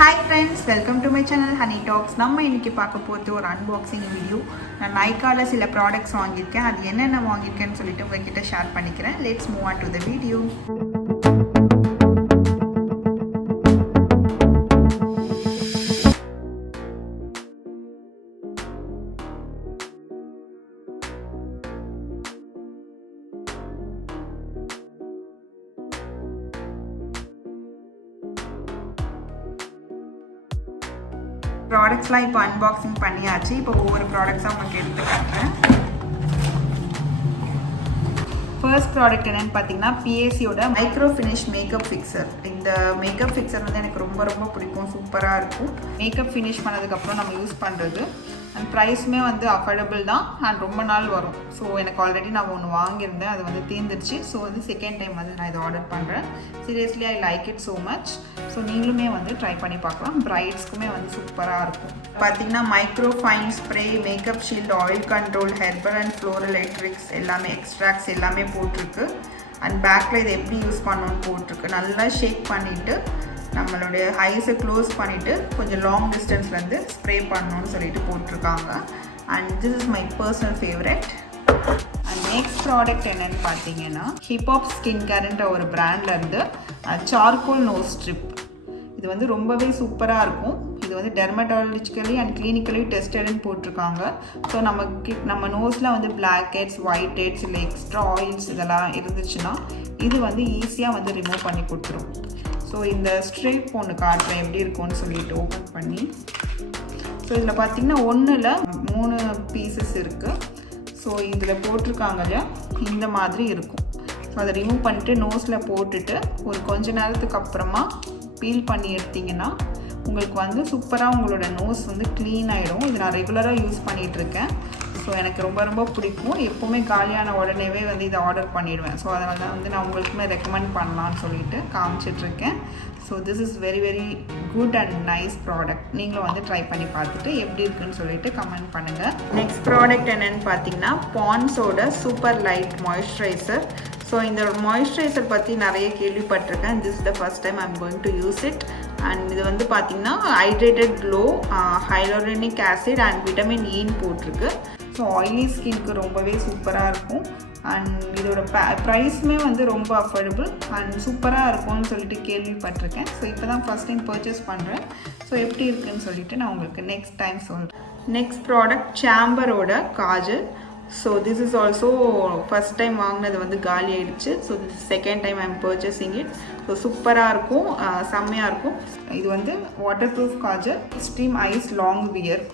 Hi friends, welcome to my channel Honey Talks. நம்ம இன்னைக்கு பார்க்க போறது ஒரு unboxing video. நான் Nykaa சில products வாங்கியிருக்கேன். அது என்னென்ன வாங்கியிருக்கேன்னு சொல்லிட்டு உங்ககிட்ட ஷேர் பண்ணிக்கிறேன். Let's move on to the video. ப்ராடக்ட்ஸ்லாம் இப்போ அன்பாக்சிங் பண்ணியாச்சு. இப்போ ஒவ்வொரு ப்ராடக்ட்ஸாக உங்களுக்கு எடுத்து காட்டுறேன். ஃபர்ஸ்ட் ப்ராடக்ட் என்னென்னு பார்த்தீங்கன்னா பிஎஸ்சியோட மைக்ரோ ஃபினிஷ் மேக்கப் ஃபிக்சர். இந்த மேக்கப் ஃபிக்சர் வந்து எனக்கு ரொம்ப ரொம்ப பிடிக்கும், சூப்பராக இருக்கும். மேக்கப் ஃபினிஷ் பண்ணதுக்கப்புறம் நம்ம யூஸ் பண்ணுறது. அண்ட் ப்ரைஸுமே வந்து அஃபோர்டபுள் தான் அண்ட் ரொம்ப நாள் வரும். ஸோ எனக்கு ஆல்ரெடி நான் ஒன்று வாங்கியிருந்தேன், அது வந்து தீர்ந்துருச்சு. ஸோ வந்து செகண்ட் டைம் வந்து நான் இதை ஆர்டர் பண்ணுறேன். Seriously I like it so much. So நீங்களுமே வந்து ட்ரை பண்ணி பார்க்கலாம். பிரைட்ஸ்க்குமே வந்து சூப்பராக இருக்கும். பார்த்தீங்கன்னா micro fine spray, makeup shield, oil control, herbal and floral electrics எல்லாமே எக்ஸ்ட்ராக்ட்ஸ் எல்லாமே போட்டிருக்கு. அண்ட் பேக்கில் இதை எப்படி யூஸ் பண்ணணும்னு போட்டிருக்கு. நல்லா ஷேக் பண்ணிவிட்டு நம்மளுடைய ஐஸை க்ளோஸ் பண்ணிவிட்டு கொஞ்சம் லாங் டிஸ்டன்ஸ்லேருந்து ஸ்ப்ரே பண்ணணும்னு சொல்லிட்டு போட்டிருக்காங்க. And this is my personal favourite. And next product என்னென்னு பார்த்தீங்கன்னா ஹிப்ஹாப் ஸ்கின் கேர்ன்ற ஒரு பிராண்ட்லேருந்து சார்கோல் நோஸ் ஸ்ட்ரிப். இது வந்து ரொம்பவே சூப்பராக இருக்கும். இது வந்து டெர்மட்டாலஜிக்கலி அண்ட் கிளினிக்கலி டெஸ்டட்னு போட்டிருக்காங்க. ஸோ நம்ம நோஸில் வந்து பிளாக் ஹெட்ஸ், ஒயிட் ஹெட்ஸ், இல்லை எக்ஸ்ட்ரா ஆயில்ஸ் இதெல்லாம் இருந்துச்சுன்னா இது வந்து ஈஸியாக வந்து ரிமூவ் பண்ணி கொடுத்துரும். ஸோ இந்த ஸ்ட்ரிப் ஒன்று காட்டுறேன் எப்படி இருக்கும்னு சொல்லிட்டு ஓப்பன் பண்ணி. ஸோ இதில் பார்த்திங்கன்னா ஒன்றில் 3 பீசஸ் இருக்குது. ஸோ இதில் போட்டிருக்காங்க இல்லையா, இந்த மாதிரி இருக்கும். ஸோ அதை ரிமூவ் பண்ணிவிட்டு நோஸில் போட்டுட்டு ஒரு கொஞ்ச நேரத்துக்கு அப்புறமா பீல் பண்ணி எடுத்திங்கன்னா உங்களுக்கு வந்து சூப்பராக உங்களோட நோஸ் வந்து க்ளீன் ஆகிடும். இது நான் ரெகுலராக யூஸ் பண்ணிகிட்ருக்கேன். ஸோ எனக்கு ரொம்ப ரொம்ப பிடிக்கும். எப்போவுமே காலியான உடனேவே வந்து இதை ஆர்டர் பண்ணிவிடுவேன். ஸோ அதனால தான் வந்து நான் உங்களுக்குமே ரெக்கமெண்ட் பண்ணலான்னு சொல்லிட்டு காமிச்சிட்ருக்கேன். So this is very very good and nice product. நீங்களும் வந்து ட்ரை பண்ணி பார்த்துட்டு எப்படி இருக்குன்னு சொல்லிட்டு கமெண்ட் பண்ணுங்கள். நெக்ஸ்ட் ப்ராடக்ட் என்னென்னு பார்த்தீங்கன்னா பாண்ட்ஸோட சூப்பர் லைட் மாய்ஸ்சரைசர். ஸோ இந்த மாய்ஸ்சரைசர் பற்றி நிறைய கேள்விப்பட்டிருக்கேன். This is the first time I am going to use it. And இது வந்து பார்த்திங்கன்னா hydrated glow, hyaluronic acid and vitamin ஈன்னு போட்டிருக்கு. ஸோ ஆயிலி ஸ்கின்க்கு ரொம்பவே சூப்பராக இருக்கும். அண்ட் இதோட ப்ரைஸுமே வந்து ரொம்ப அஃபோர்டபுள் அண்ட் சூப்பராக இருக்கும்னு சொல்லிட்டு கேள்விப்பட்டிருக்கேன். ஸோ இப்போ தான் ஃபஸ்ட் டைம் பர்ச்சேஸ் பண்ணுறேன். ஸோ எப்படி இருக்குதுன்னு சொல்லிட்டு நான் உங்களுக்கு நெக்ஸ்ட் டைம் சொல்கிறேன். நெக்ஸ்ட் ப்ராடக்ட் சாம்பரோட kajal. So this is also first time வாங்கினது வந்து காலி ஆகிடுச்சு. So this second time I am purchasing it. So சூப்பராக இருக்கும், செம்மையாக இருக்கும். இது வந்து waterproof kajal, extreme eyes long wear.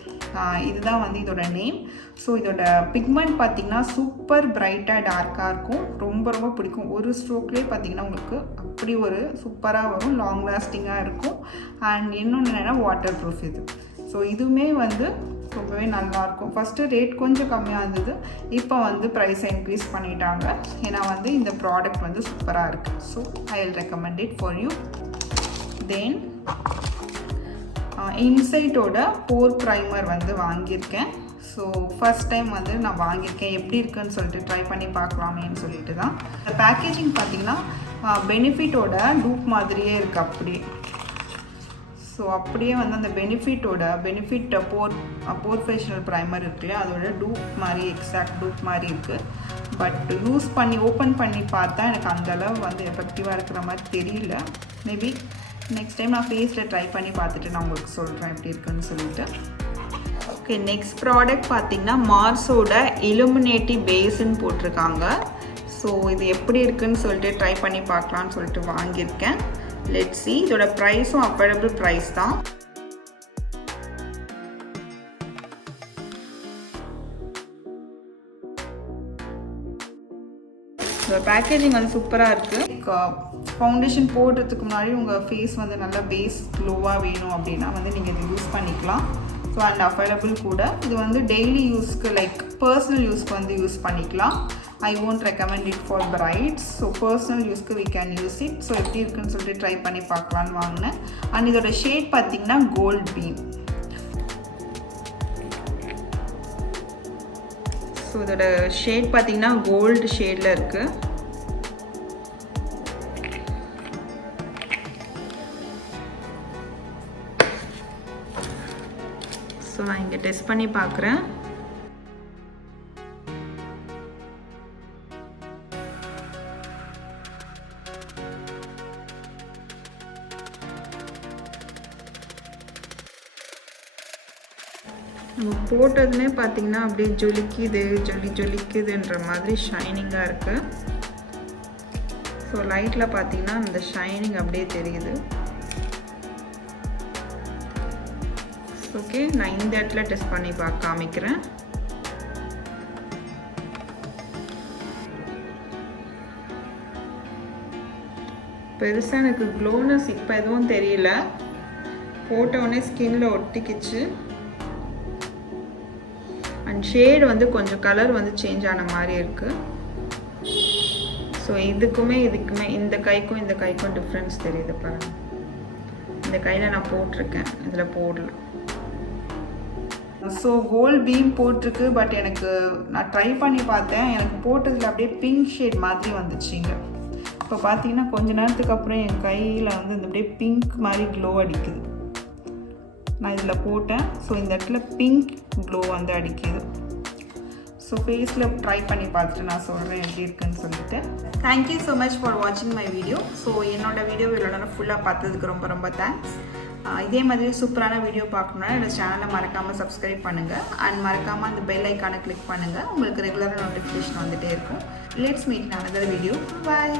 இதுதான் வந்து இதோட நேம். ஸோ இதோட பிக்மெண்ட் பார்த்திங்கன்னா சூப்பர் பிரைட்டாக டார்க்காக இருக்கும். ரொம்ப ரொம்ப பிடிக்கும். ஒரு ஸ்ட்ரோக்லேயே பார்த்திங்கன்னா உங்களுக்கு அப்படி ஒரு சூப்பராக வரும், லாங் லாஸ்டிங்காக இருக்கும். அண்ட் இன்னொன்று என்னென்னா வாட்டர் ப்ரூஃப் இது. ஸோ இதுவுமே வந்து ரொம்பவே நல்லாயிருக்கும். ஃபஸ்ட்டு ரேட் கொஞ்சம் கம்மியாக இருந்தது, இப்போ வந்து ப்ரைஸை இன்க்ரீஸ் பண்ணிட்டாங்க. ஏன்னா வந்து இந்த ப்ராடக்ட் வந்து சூப்பராக இருக்குது. So I will recommend it for you. Then இன்சைட்டோட போர் ப்ரைமர் வந்து வாங்கியிருக்கேன். ஸோ ஃபஸ்ட் டைம் வந்து நான் வாங்கியிருக்கேன். எப்படி இருக்குன்னு சொல்லிட்டு ட்ரை பண்ணி பார்க்கலாமேன்னு சொல்லிட்டு தான். இந்த பேக்கேஜிங் பார்த்திங்கன்னா பெனிஃபிட்டோட டூப் மாதிரியே இருக்குது அப்படியே. ஸோ அப்படியே வந்து அந்த பெனிஃபிட் போர் ஃபேஷியல் ப்ரைமர் இருக்கு இல்லையா, அதோட டூப் மாதிரி, எக்ஸாக்ட் டூப் மாதிரி இருக்குது. பட் யூஸ் பண்ணி ஓப்பன் பண்ணி பார்த்தா எனக்கு அந்தளவு வந்து எஃபெக்டிவாக இருக்கிற மாதிரி தெரியல. மேபி நெக்ஸ்ட் டைம் நான் ஃபேஸில் ட்ரை பண்ணி பார்த்துட்டு நான் உங்களுக்கு சொல்கிறேன் எப்படி இருக்குன்னு சொல்லிட்டு. ஓகே, நெக்ஸ்ட் ப்ராடக்ட் பார்த்திங்கன்னா மார்ஸோட இலுமினேட்டி பேஸ்ன்னு போட்டிருக்காங்க. ஸோ இது எப்படி இருக்குன்னு சொல்லிட்டு ட்ரை பண்ணி பார்க்கலான்னு சொல்லிட்டு வாங்கியிருக்கேன். Let's see. இதோட ப்ரைஸும் அஃபோர்டபுள் ப்ரைஸ் தான். இந்த பேக்கேஜிங் வந்து சூப்பராக இருக்குது. ஃபவுண்டேஷன் போடுறதுக்கு முன்னாடி உங்கள் ஃபேஸ் வந்து நல்லா பேஸ் க்ளோவாக வேணும் அப்படின்னா வந்து நீங்கள் இதை யூஸ் பண்ணிக்கலாம். ஸோ அண்ட் அஃபோர்டபுள் கூட. இது வந்து டெய்லி யூஸ்க்கு லைக் பர்சனல் யூஸ்க்கு வந்து யூஸ் பண்ணிக்கலாம். I won't recommend it for brides. So personal யூஸ்க்கு we can use it. So எப்படி இருக்குன்னு சொல்லிட்டு ட்ரை பண்ணி பார்க்கலான்னு வாங்கினேன். அண்ட் இதோட ஷேட் பார்த்திங்கன்னா கோல்ட் பீம். ஸோ இதோட ஷேட் பார்த்திங்கன்னா கோல்டு ஷேடில் இருக்குது. ஸோ நான் இங்கே டெஸ்ட் பண்ணி பார்க்குறேன். நம்ம போட்டதுமே பார்த்தீங்கன்னா அப்படியே ஜொலிக்குதுன்ற மாதிரி ஷைனிங்காக இருக்குது. ஸோ லைட்டில் பார்த்தீங்கன்னா அந்த ஷைனிங் அப்படியே தெரியுது. ஓகே, நான் இந்த இடத்துல டெஸ்ட் பண்ணி காமிக்கிறேன். பெருசாக எனக்கு க்ளோனஸ் இப்போ எதுவும் தெரியல. போட்டவுடனே ஸ்கின்ல ஒட்டிக்கிச்சு. அண்ட் ஷேடு வந்து கொஞ்சம் கலர் வந்து சேஞ்ச் ஆன மாதிரி இருக்குது. ஸோ இதுக்குமே இந்த கைக்கும் இந்த கைக்கும் டிஃப்ரென்ஸ் தெரியுது பாருங்க. இந்த கையில் நான் போட்டிருக்கேன், இதில் போடல. ஸோ கோல்ட் பீம் போட்டிருக்கு. பட் எனக்கு நான் ட்ரை பண்ணி பார்த்தேன். எனக்கு போட்டதில் அப்படியே பிங்க் ஷேட் மாதிரி வந்துச்சுங்க. இப்போ பார்த்தீங்கன்னா கொஞ்ச நேரத்துக்கு அப்புறம் என் கையில் வந்து இந்த அப்படியே பிங்க் மாதிரி க்ளோ அடிக்குது. நான் இதில் போட்டேன். ஸோ இந்த இடத்துல பிங்க் க்ளோ வந்து அடிக்குது. ஸோ ஃபேஸில் ட்ரை பண்ணி பார்த்துட்டு நான் சொல்கிறேன் எப்படி இருக்குன்னு சொல்லிட்டு. தேங்க்யூ ஸோ மச் ஃபார் வாட்சிங் மை வீடியோ. ஸோ என்னோடய வீடியோ இவ்வளோ நேரம் ஃபுல்லாக பார்த்ததுக்கு ரொம்ப ரொம்ப தேங்க்ஸ். இதே மாதிரி சூப்பரான வீடியோ பார்க்கணுன்னா என்னோடய சேனலை மறக்காமல் சப்ஸ்கிரைப் பண்ணுங்கள். அண்ட் மறக்காமல் அந்த பெல் ஐக்கானை கிளிக் பண்ணுங்கள். உங்களுக்கு ரெகுலராக நோட்டிஃபிகேஷன் வந்துகிட்டே இருக்கும். Let's meet in another video. Bye.